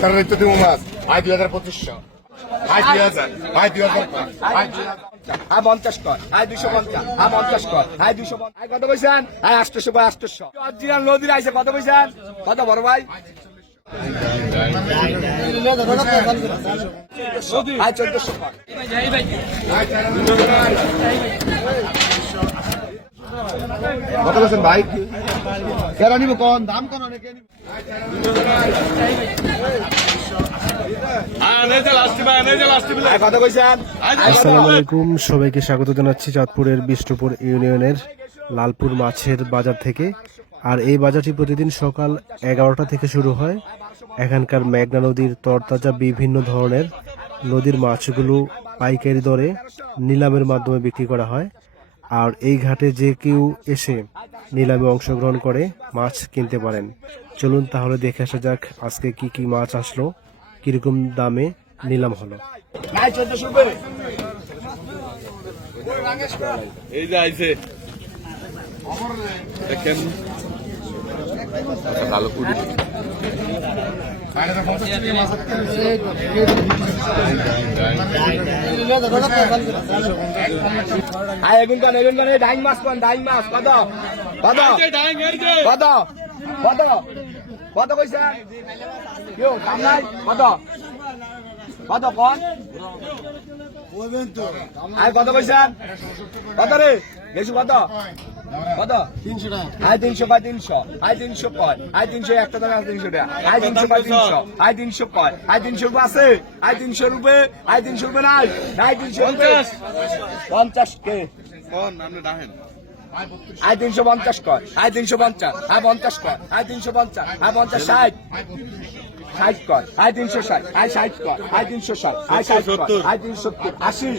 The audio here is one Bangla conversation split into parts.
তার তো দিব মাছ আয় 2500 আয় 2000 আয় 2005 আয় 50 কর আয় 250 আয় 50 কর আয় 250 আয় কত পয়সান আয় 800 কর 800 অরিজিনাল নদীর আইছে কত পয়সান কত বড় ভাই আয় 1400 কর কত বলছেন ভাই কেন নিব কোন দাম কোন অনেকে নিব কত পয়সান আসসালামু আলাইকুম, সবাইকে স্বাগত জানাচ্ছি চাঁদপুরের বিষ্ণুপুর ইউনিয়নের লালপুর মাছের বাজার থেকে। আর এই বাজারটি প্রতিদিন সকাল 11টা থেকে শুরু হয়। এখানকার মেঘনা নদীর তরতাজা বিভিন্ন ধরনের নদীর মাছগুলো পাইকারি দরে নিলামের মাধ্যমে বিক্রি করা হয়। আর এই ঘাটে যে কেউ এসে নিলামে অংশগ্রহণ করে মাছ কিনতে পারেন। চলুন তাহলে দেখে আসা যাক আজকে কি কি মাছ আসলো, কিরকম দামে নিলাম হলো। এই যে আইছে দেখেন ভালো পুরি ডাইং মাছ ডাইং মাছ কত কত কত কত কত কইছে কেউ কাম নাই কত কত কন আয় কত পয়সান কত রে বেশি কত কত 300 টাকা আয় 300 কয় 300 আয় 300 কয় আয় 300 একটা টাকা 300 টাকা আয় 300 কয় 300 আয় 300 কয় আয় 300 রুপে আছে আয় 300 রুপে আয় 300 রুপে নাই নাই 300 50 কে কোন আপনি ডাহেন আয় 350 কয় আয় 350 আয় 50 কয় আয় 350 আয় 50 60 60 কর আয় 360 আয় 60 কর আয় 360 আয় 60 কর আয় 370 80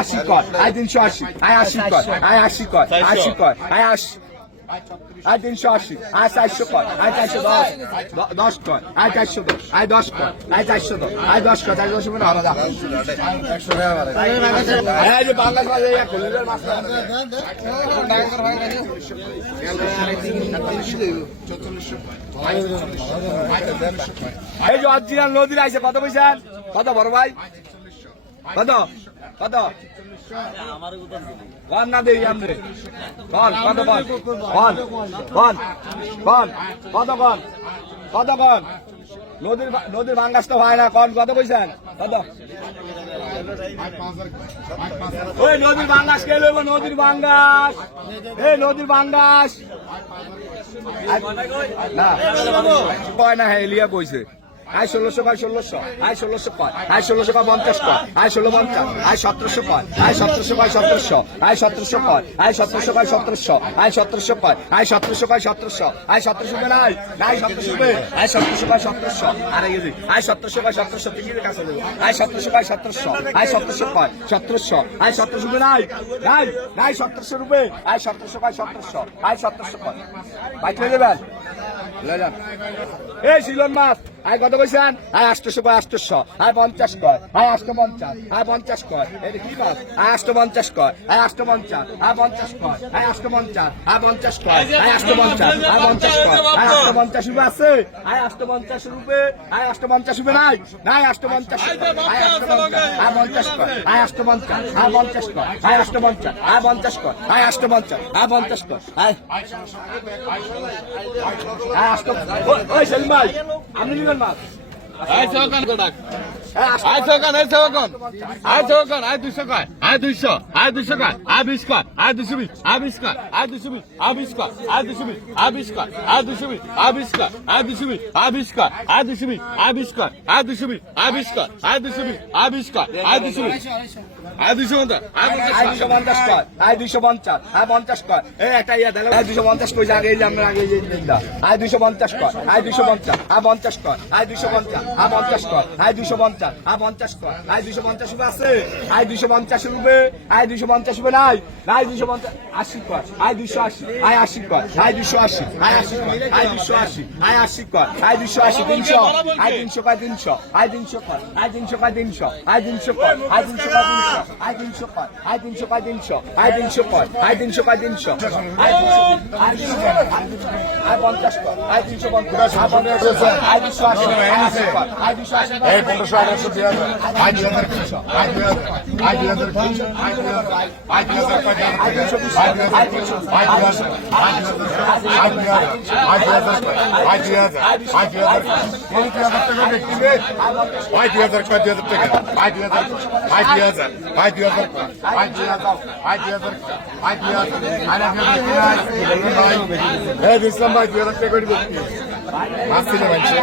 80 কর আয় 380 আয় 80 কর আয় 80 কর 80 কর আয় 80 আয় 380 আয় 400 কর আয় 410 10 কর আয় 410 আয় 10 কর আয় 410 আয় 10 কর 410 মানে আলাদা 100 টাকা আয় যে বাংলা মাছ এই কলিজার মাছ এই যে অরিজিনাল নদীর আইছে কত পয়সা কত বড় ভাই কত কত কন না দেই আমরে কন কত কন কন কন কন কত কন কত কন নদীর ভাঙ্গাস তো হয় না কন কত পয়সা কত ওই নদীর ভাঙ্গাস কে লইব নদীর ভাঙ্গাস এই নদীর ভাঙ্গাস না কয় না হেলিয়া কইছে আয় 1600 কয় 1600 আয় 1600 কয় আয় 1600 কয় 50 কয় আয় 1650 আয় 1700 কয় আয় 1700 কয় 1700 আয় 1700 কয় আয় 1700 কয় 1700 আয় 1700 কয় আয় 1700 কয় 1700 আয় 1700 কয় নাই নাই 1700 কয় আয় 1700 কয় 1700 আরে গেছি আয় 1700 কয় 1700 টিকিটের কাছে দেব আয় 1700 কয় 1700 আয় 1700 কয় 1700 আয় 1700 কয় নাই নাই নাই 1700 রুপে আয় 1700 কয় 1700 আয় 1700 কয় বাইক লয়ে যাবেন লয়ে যান এই শিলন মাছ আয় কত কইছেন আয় 800 কয় 800 আয় 50 কয় আয় 850 আয় 50 কয় এটা কি মাছ আয় 850 কয় আয় 850 আয় 50 কয় আয় 850 আয় 50 কয় আয় 850 আয় 50 কয় আয় 850 রুপে আছে আয় 850 রুপে আয় 850 রুপে নাই নাই 850 আয় 850 আয় 50 কয় আয় 850 আয় 50 কয় আয় 850 আয় 50 কয় আয় 850 আয় 50 কয় আয় আয় 850 ওই সেলিম ভাই আপনি নিবেন মাছ আয় সকান ডাক আয় সকান আয় সকান আয় সকান আয় 200 কয় আয় 200 আয় 200 কয় আয় 20 কয় আয় 220 আয় 20 কয় আয় 220 আয় 20 কয় আয় 220 আয় 20 কয় আয় 220 আয় 20 কয় আয় 220 আয় 20 কয় আয় 220 আয় 20 কয় আয় 220 আয় 20 কয় আয় 220 আয় 20 কয় আয় 220 আয় 250 আয় 250 কয় আয় 250 আয় 50 কয় এই একটা ইয়া দিলে আয় 250 কই আগে এই আমরা আগে এই দিন দা আয় 250 কয় আয় 250 আয় 50 কয় আয় 250 আয় 50 কয় আয় 250 আয় 50 কয় আয় 250 রুপে আছে আয় 250 রুপে আয় 250 রুপে নাই নাই 250 80 কয় আয় 280 আয় 80 কয় আয় 280 আয় 80 কয় আয় 280 আয় 80 কয় আয় 280 300 আয় 300 কয় 300 আয় 300 কয় আয় 300 কয় 300 আয় 300 কয় আয় 300 কয় 300 আয় 300 কয় আয় 300 কয় 300 আয় 300 কয় আয় 300 কয় 300 আয় 300 আয় 50 কয় আয় 350 আয় 280 আয় 280 কয় আয় 280 এই 1500 1800 2000 আয় 2000 আয় 2000 আয় 2000 আয় 2000 আয় 2000 কয় আয় 220 আয় 2000 আয় 2000 আয় 2000 আয় 2000 আয় 2000 কোন 2000 টাকা ব্যক্তি রে আয় 2000 কয় 2000 টাকা আয় 2000 আয় 2000 আয় 2000 আয় 2000 আয় 2000 আয় 2000 আয় না এই ইসলাম ভাই 2000 টাকা করে ব্যক্তি আসলে মানছে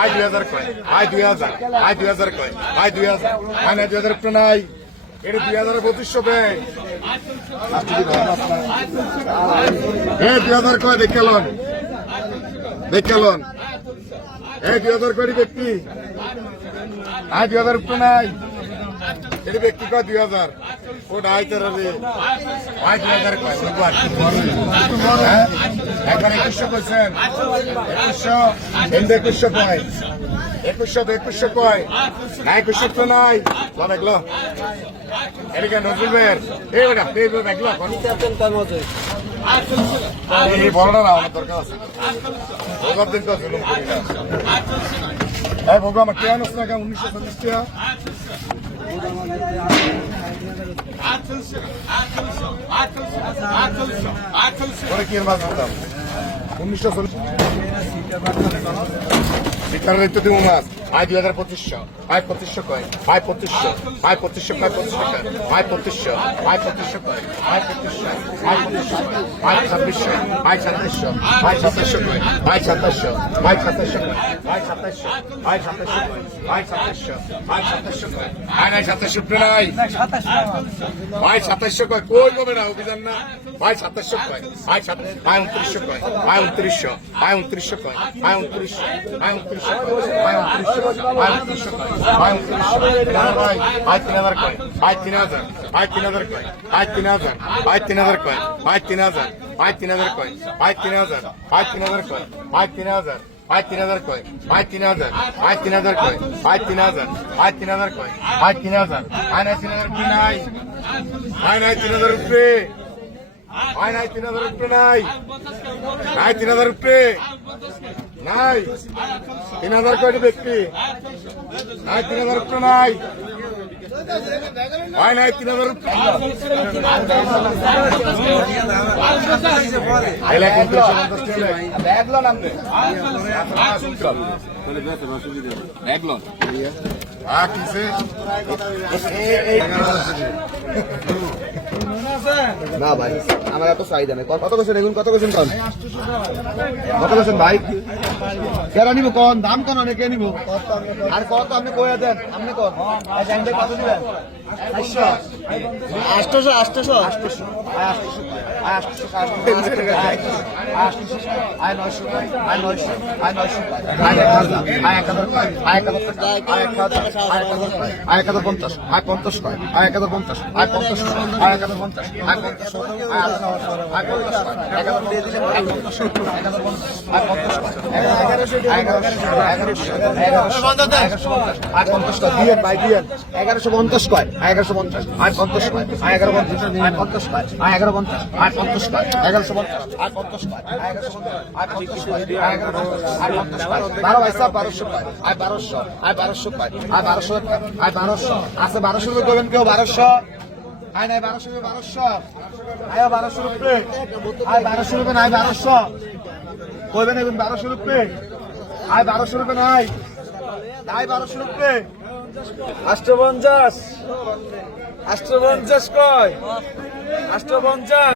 আয় 2000 কয় আয় 2000 আয় 2000 কয় আয় 2000 আয় না 2000 তো নাই এটা 2200 দেয় এই 2000 কয় দেখেলন এই 2000 কয় ব্যক্তি আয় 2000 তো নাই এটা ব্যক্তি কয় 2000 ওটা আয় তারা রে আয় 2000 কয় হ্যাঁ এখন 2100 কইছেন 2100 এন্ড 2100 কয় 2100 কয় না 2100 তো নাই লা দেখলো এদিকে নজরুল ভাইয়ের এই বেটা দেখলো এই বড়টা না আমার দরকার আছে ওদের দিন তো জুলুম করি না এই ভগবান আমার কেন না 1940 টাকা পরে কি এর মাছ দিতাম 1940 শিক্ষার দায়িত্ব দিব মাছ আয় 2500 আয় 2500 কয় আয় 2500 আয় 2500 কয় 2500 আয় 2500 আয় 2500 কয় আয় 2500 আয় 2500 আয় 2600 আয় 2700 আয় 2700 কয় আয় 2700 আয় 2700 কয় আয় 2700 আয় 2700 কয় আয় 2700 আয় 2700 কয় আয় নাই 2700 প্রায় আয় 2700 কয় কই কবে না অভিযান না আয় 2700 কয় আয় 2900 কয় আয় 2900 আয় 2900 কয় আয় 2900 আয় 2900 আয় 2900 আয় 2900 আয় 3000 কয় আয় 3000 আয় 3000 কয় আয় 3000 আয় 3000 কয় আয় 3000 আয় 3000 কয় আয় 3000 আয় 3000 কয় আয় 3000 আয় 3000 কয় আয় 3000 আয় 3000 কয় আয় 3000 আয় 3000 কয় আয় 3000 আয় নাই 3000 কি নাই আয় নাই 3000 রুপে আয় নাই 3000 রুপে নাই নাই 3000 রুপে নাই 3000 কয়টি ব্যক্তি নাই 3000 রুপে নাই আয় নাই 3000 রুপে ব্যাগলো নাম দে ব্যাগলো কিসে না ভাই আমার এত চাহিদা নেই কত বছর এগুন কত বছর কন কত বছর ভাই কেন নিব কোন দাম কোন কে নিব আর কত আপনি কইয়া দেন আপনি কোন কত দিবেন 800 1150 কয় 1150 আয় 50 কয় 1150 আয় 50 কয় 1150 আয় 50 কয় 1150 আয় 50 কয় 1150 আয় 50 কয় 12 পয়সা 1200 কয় আয় 1200 আয় 1200 কয় আয় 1200 আয় 1200 আছে 1200 রুপে কইবেন কেউ 1200 আয় নাই 1200 রুপে 1200 আয় 1200 রুপে আয় 1200 রুপে নাই 1200 কইবেন এখন 1200 রুপে আয় 1200 রুপে নাই নাই 1200 রুপে 850 কয় 850